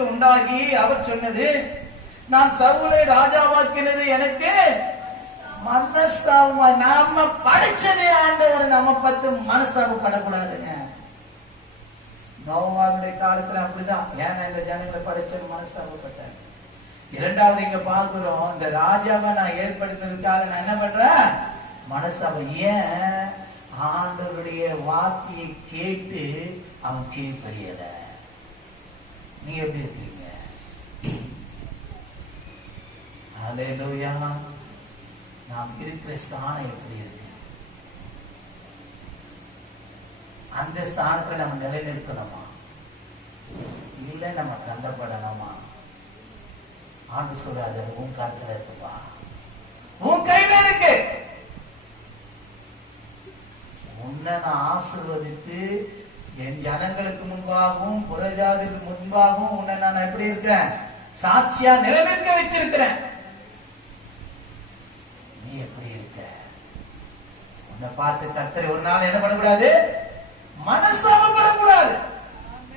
எனக்கு உண்டாகி அவர் சொன்னது, நான் சவுலை ராஜாவாக்கினது எனக்கு மனஸ்தாபமா. நாம படிச்சதே ஆண்டவர் நம்ம பத்து மனஸ்தாபப்படக்கூடாதுங்க. நோவாவுடைய காலத்துல அப்படிதான். ஏன்னா இந்த ஜனங்களை படிச்சது மனஸ்தாபப்பட்டார். இரண்டாவது இங்க பாக்குறோம், இந்த ராஜாவை நான் ஏற்படுத்துறதுக்காக நான் என்ன பண்றேன்? மனஸ்தாபம். ஏன்? ஆண்டவருடைய வார்த்தையை கேட்டு அவன் கீழ்ப்படியல. நீங்க எப்படி இருக்கீங்க? அல்லேலூயா. நாம் இருக்கிற ஸ்தானம் எப்படி இருக்கு? அந்த ஸ்தானத்துல நம்ம நிலைநிறுத்தணுமா இல்ல நம்ம கண்டப்படணுமா? ஆண்டு சொல்றாது, அது உன் கருத்துல இருக்குப்பா, உன் கையில இருக்கு. உன்னை நான் ஆசீர்வதித்து என் ஜனங்களுக்கு முன்பாகவும் புறஜாதிக்கு முன்பாகவும் உன்னை நான் எப்படி இருக்கேன்? சாட்சியா நிலைநிற்க வச்சிருக்கிறேன். நீ எப்படி இருக்க? உன்னை பார்த்து கர்த்தர் ஒரு நாள் என்ன பண்ணக்கூடாது? மனஸ்தாபப்படக்கூடாது.